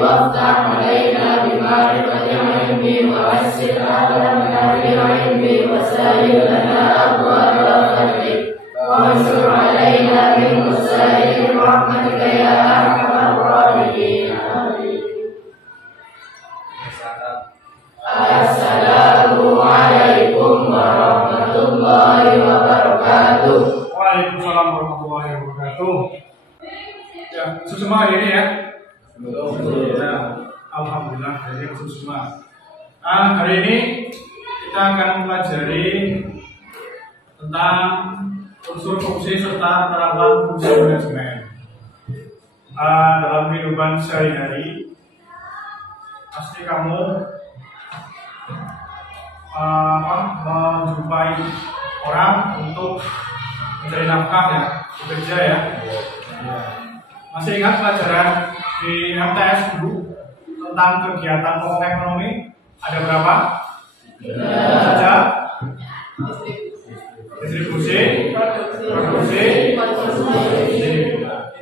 وافتح علينا بمعرفة العلم ويسر أعلامنا بالعلم وسهل لنا أبواب فضلك وانشر علينا من خزائن رحمتك يا أرحم الراحمين. Assalamualaikum warahmatullahi wabarakatuh. Waalaikumsalam warahmatullahi wabarakatuh. Ya, semua hari ini ya. Alhamdulillah hari ini semua. Hari ini kita akan mempelajari tentang unsur fungsi serta penerapan fungsi manajemen dalam kehidupan sehari-hari. Pasti kamu menjumpai orang untuk mencari nafkah ya, bekerja ya. Masih ingat pelajaran di MTS dulu tentang kegiatan pokok ekonomi? Ada berapa? Saja? Distribusi, produksi,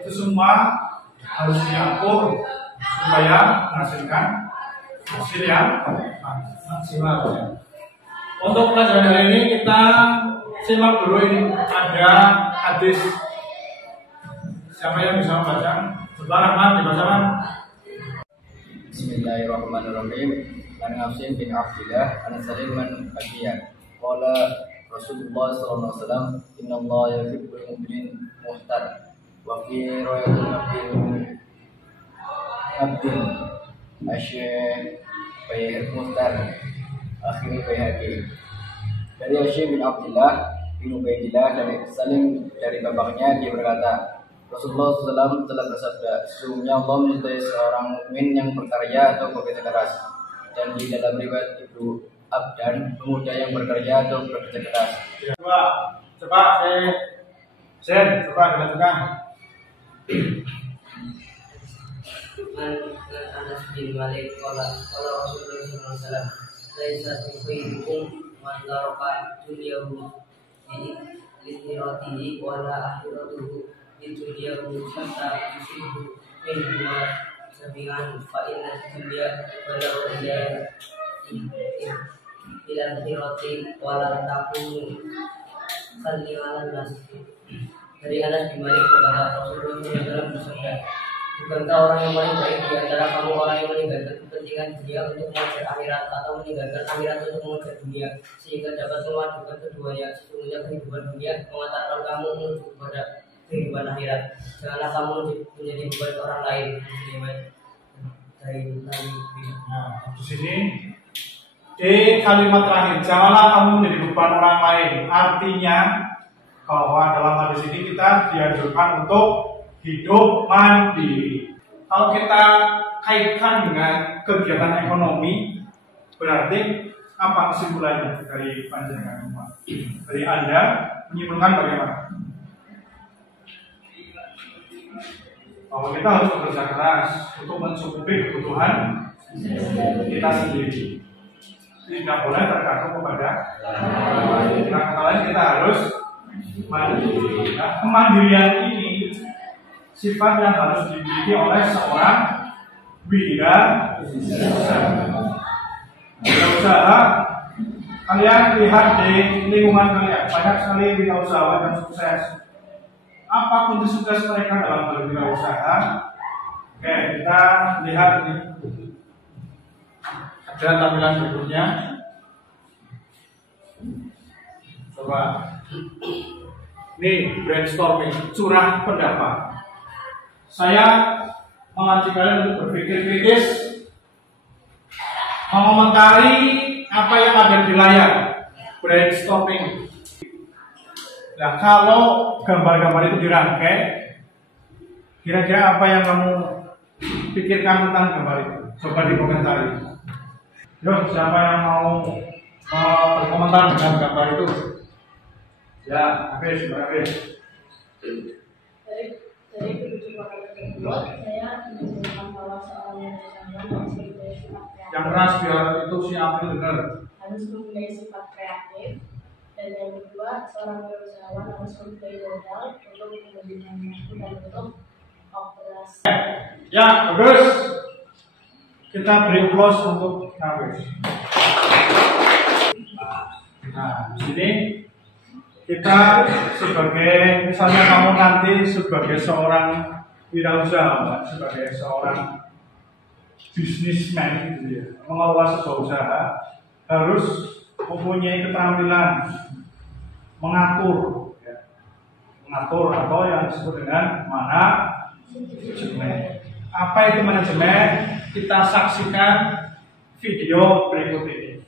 itu semua harus diatur supaya menghasilkan hasil yang maksimal. Untuk pelajaran hari ini kita simak dulu ini ada hadis. Siapa yang bisa membaca? Sebelah Rahman dibaca kan? Bismillahirrahmanirrahim. An Hafsin bin Abdillah an Salim bin Abdiyah. Qala Rasulullah sallallahu alaihi wasallam, "Inna Allah yuhibbul mu'min muhtar." Wa fi riwayatin Abdin Asy'ari Bayhaqi muhtar. Akhirnya Bayhaqi. Dari Asy'ari bin Abdillah bin Ubaidillah dari Salim dari bapaknya, dia berkata, Rasulullah SAW telah bersabda, sesungguhnya Allah mencintai seorang mukmin yang berkarya atau bekerja keras. Dan di dalam riwayat Ibnu Abdan, pemuda yang berkarya atau bekerja keras. Coba dilanjutkan. Anas bin Malik qala Rasulullah sallallahu alaihi wasallam, laisa khairukum man taraka dunyahu li wala akhiratuhu litunyahu hatta yusibu minhu sabilan fa inna dunya walau ila akhirati wala takunu khalilan nas. Dari Anas bin Malik berkata, Rasulullah SAW bersabda, bukankah orang yang paling baik di antara kamu orang yang meninggalkan kepentingan dunia untuk mengejar akhirat, atau meninggalkan akhirat untuk mengejar dunia, sehingga dapat memadukan keduanya? Sesungguhnya kehidupan dunia mengantarkan kamu menuju kepada kehidupan akhirat. Janganlah kamu menjadi beban orang lain. Nah, di sini di kalimat terakhir, janganlah kamu menjadi beban orang lain. Artinya bahwa dalam hadis ini kita dianjurkan untuk hidup mandiri. Kalau kita kaitkan dengan kegiatan ekonomi, berarti apa kesimpulannya dari panjenengan? Dari Anda menyimpulkan bagaimana? Bahwa kita harus bekerja keras untuk mencukupi kebutuhan kita sendiri. Tidak boleh tergantung kepada orang lain. Kita harus mandiri. Nah, kemandirian ini sifat yang harus dimiliki oleh seorang wirausaha. Kalian lihat di lingkungan kalian, banyak sekali wirausahawan yang sukses. Apa kunci sukses mereka dalam berwirausaha? Oke, kita lihat ini. Ada tampilan berikutnya. Coba. Ini brainstorming, curah pendapat. Saya mengajak kalian untuk berpikir kritis, mengomentari apa yang ada di layar. Brainstorming. Nah, kalau gambar-gambar itu dirangkai, kira-kira apa yang kamu pikirkan tentang gambar itu? Coba dikomentari. Yuk, siapa yang mau berkomentar dengan gambar itu? Ya, habis. Dari kedua kali tersebut, saya menunjukkan bahwa seorang yang keras biar itu si April dengar. harus mempunyai sifat kreatif, dan yang kedua, seorang wirausahawan harus mempunyai modal untuk mengembangkan waktu dan untuk operasi. Ya, bagus. Kita beri applause untuk Nafis. Nah, di sini kita sebagai, misalnya kamu nanti sebagai seorang wirausahawan, sebagai seorang bisnismen gitu ya, mengelola sebuah usaha, harus mempunyai keterampilan mengatur, ya. Mengatur atau yang disebut dengan manajemen. Apa itu manajemen? Kita saksikan video berikut ini.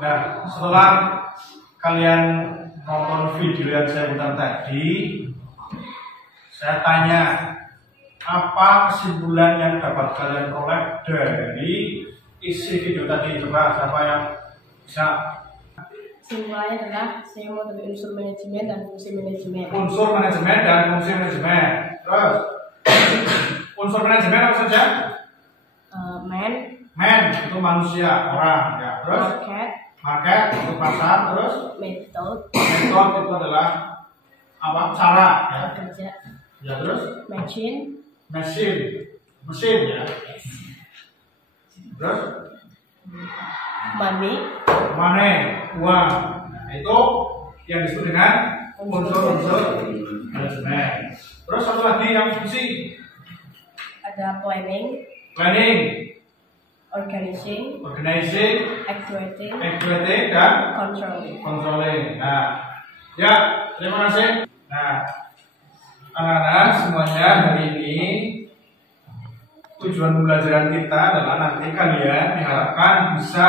Nah, setelah kalian nonton video yang saya putar tadi, saya tanya, apa kesimpulan yang dapat kalian peroleh dari isi video tadi? Coba siapa yang bisa? Kesimpulannya adalah saya mau tahu unsur manajemen dan fungsi manajemen. Unsur manajemen dan fungsi manajemen. Terus unsur manajemen apa saja? Man itu manusia, orang, ya. Terus market itu pasar. Terus Method itu adalah apa? Cara, ya. kerja. Ya, terus Mesin ya. Terus money, uang. Nah, itu yang disebut dengan unsur-unsur manajemen. Terus satu lagi yang fungsi, ada planning, organizing, actuating, dan controlling. Nah, ya, terima kasih. Nah, anak-anak semuanya, hari ini tujuan pembelajaran kita adalah nanti kalian diharapkan bisa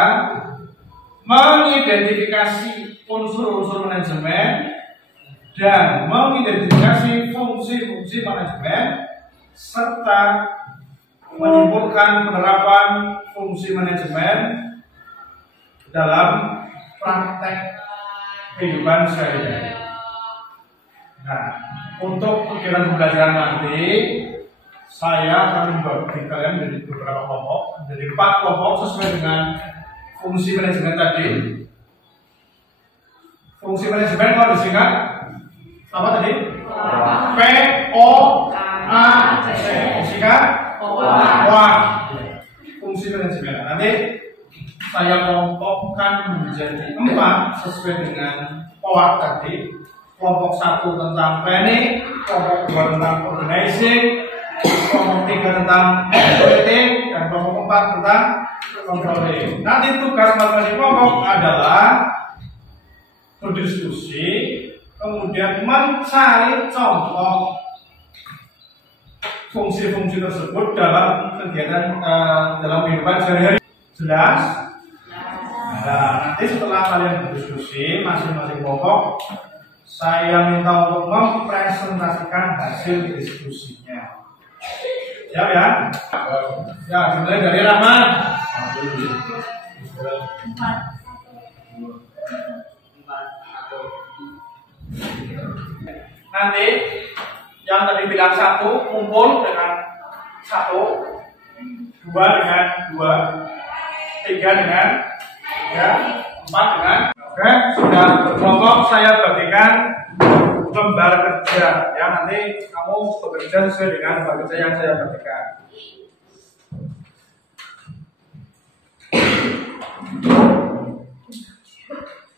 mengidentifikasi unsur-unsur manajemen dan mengidentifikasi fungsi-fungsi manajemen serta menyimpulkan penerapan fungsi manajemen dalam praktek kehidupan sehari-hari. Nah, untuk kegiatan pembelajaran nanti saya akan membagi kalian menjadi beberapa kelompok, menjadi 4 kelompok sesuai dengan fungsi manajemen tadi. Fungsi manajemen kalau disingkat apa tadi? POAC. Disingkat POA. Fungsi manajemen. Nanti saya kelompokkan menjadi 4 sesuai dengan POA tadi. Kelompok 1 tentang planning, kelompok 2 tentang organizing, kelompok 3 tentang actuating, dan kelompok 4 tentang controlling. Nanti tugas masing-masing kelompok adalah berdiskusi, kemudian mencari contoh fungsi-fungsi tersebut dalam kegiatan dalam kehidupan sehari-hari. Jelas? Nah, nanti setelah kalian berdiskusi masing-masing kelompok, saya minta untuk mempresentasikan hasil diskusinya. Siap ya? Ya, dimulai dari Rahman. Nanti yang tadi bilang 1 kumpul dengan 1, 2 dengan 2, 3 dengan 3, 4 dengan. Oke, sudah berkelompok, saya bagikan lembar kerja. Ya, nanti kamu bekerja sesuai dengan lembar kerja yang saya bagikan.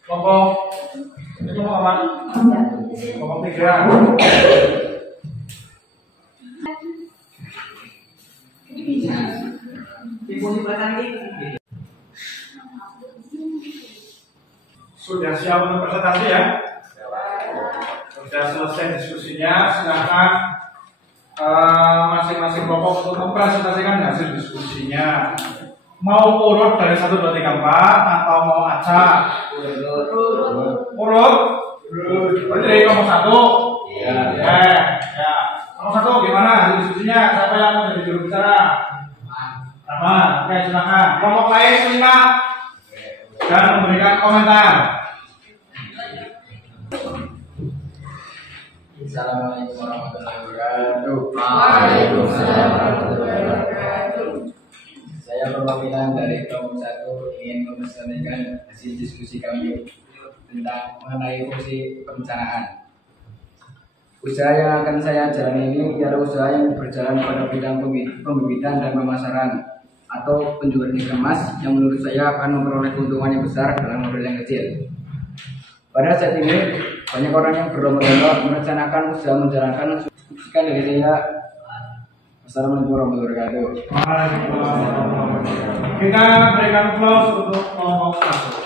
Kelompok ini kelompok apa? Kelompok 3. Sudah siap untuk presentasi ya? Sudah selesai diskusinya, silakan masing-masing kelompok untuk mempresentasikan hasil diskusinya. Mau urut dari 1, 2, 3, 4 atau mau acak? Urut? Berarti dari kelompok 1? Iya. Ya. Kelompok 1 gimana hasil diskusinya? Siapa yang mau jadi juru bicara? Rahman. Oke, silakan. Kelompok lain 5 dan memberikan komentar. Assalamualaikum warahmatullahi wabarakatuh. Waalaikumsalam warahmatullahi wabarakatuh. Saya perwakilan dari kelompok 1 ingin mempresentasikan hasil diskusi kami tentang mengenai fungsi perencanaan. Usaha yang akan saya jalani ini ialah usaha yang berjalan pada bidang pembibitan dan pemasaran atau penjualan ikan mas yang menurut saya akan memperoleh keuntungan yang besar dalam modal yang kecil. Pada saat ini banyak orang yang berlomba-lomba merencanakan usaha menjalankan. Sekian dari saya. Assalamualaikum warahmatullahi wabarakatuh. Kita berikan close untuk kelompok 1.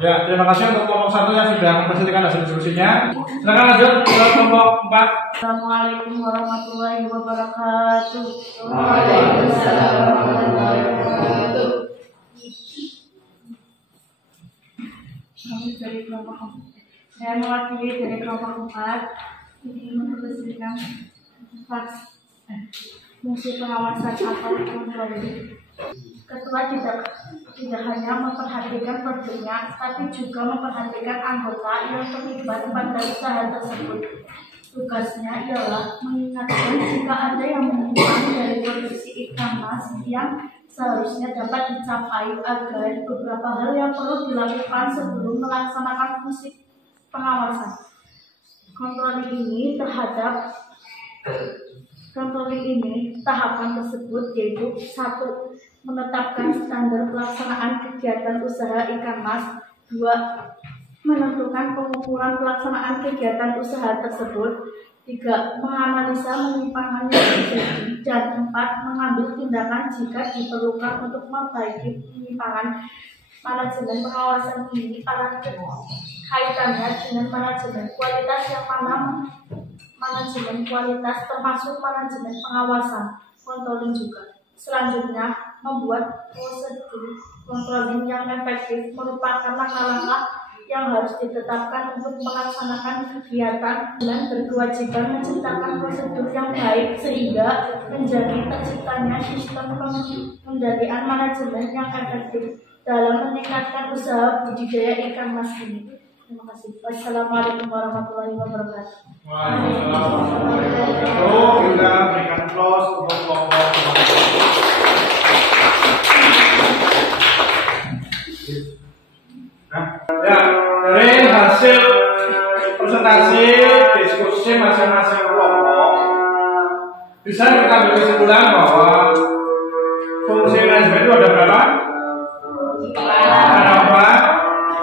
Ya, terima kasih untuk kelompok 1 yang sudah mempresentasikan hasil diskusinya. Silakan lanjut ke kelompok 4. Assalamualaikum warahmatullahi wabarakatuh. Waalaikumsalam warahmatullahi wabarakatuh. Kami dari kelompok 4. Saya mewakili dari kelompok 4 ingin mempresentasikan fungsi pengawasan atau kontrol. Ketua tidak hanya memperhatikan produknya, tapi juga memperhatikan anggota yang terlibat pada usaha tersebut. Tugasnya ialah mengingatkan jika ada yang menyimpang dari produksi ikan mas yang seharusnya dapat dicapai agar beberapa hal yang perlu dilakukan sebelum melaksanakan fungsi pengawasan. Kontroli ini tahapan tersebut yaitu 1. Menetapkan standar pelaksanaan kegiatan usaha ikan mas. 2. Menentukan pengukuran pelaksanaan kegiatan usaha tersebut. 3. Menganalisa penyimpangan yang terjadi. Dan 4. Mengambil tindakan jika diperlukan untuk memperbaiki penyimpangan. Manajemen pengawasan ini erat kaitannya dengan manajemen kualitas yang mana manajemen kualitas termasuk manajemen pengawasan, kontroling juga. Selanjutnya, membuat prosedur kontroling yang efektif merupakan langkah-langkah yang harus ditetapkan untuk melaksanakan kegiatan dan berkewajiban menciptakan prosedur yang baik sehingga menjadi terciptanya sistem pengendalian manajemen yang efektif dalam meningkatkan usaha budidaya ikan mas ini. Terima kasih. Wassalamualaikum warahmatullahi wabarakatuh. Waalaikumsalam warahmatullahi wabarakatuh. Kita berikan close untuk kelompok 4. Ya, dari hasil presentasi diskusi masing-masing kelompok bisa kita ambil kesimpulan bahwa fungsi manajemen itu ada berapa? Ada apa?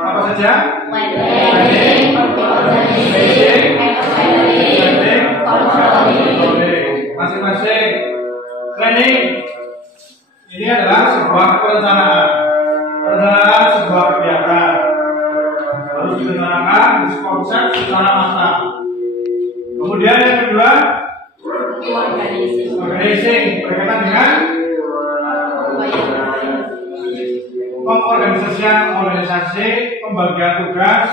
Apa saja? Planning, organizing, evaluating, controlling. Masing-masing planning ini adalah sebuah perencanaan sebuah kegiatan harus direncanakan, diskonsep secara matang. Kemudian yang kedua, organizing berkaitan dengan organisasi, pembagian tugas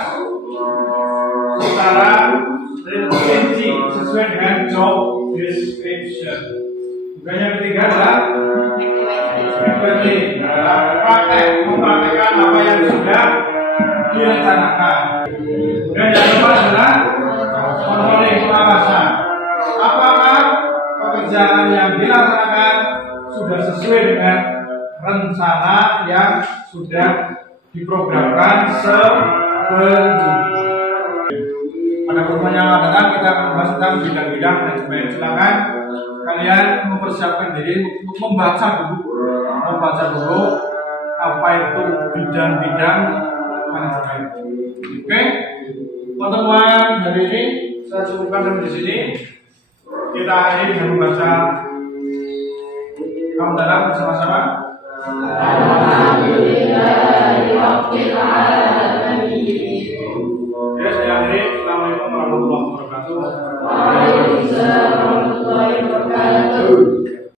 secara rinci sesuai dengan job description. Kemudian yang ketiga adalah activity, mempraktekkan apa yang sudah direncanakan. Kemudian yang keempat adalah controlling, pengawasan. Apakah pekerjaan yang dilaksanakan sudah sesuai dengan rencana yang sudah diprogramkan sebelumnya. Pada pertemuan yang akan datang kita akan membahas tentang bidang-bidang manajemen. Silakan kalian mempersiapkan diri untuk membaca dulu apa itu bidang-bidang manajemen. Oke, pertemuan hari ini saya cukupkan sampai di sini. Kita akhiri dengan membaca hamdalah bersama-sama. Alhamdulillahirabbil alamin. Ya, saya akhiri. Assalamualaikum warahmatullahi wabarakatuh. Waalaikumsalam warahmatullahi wabarakatuh.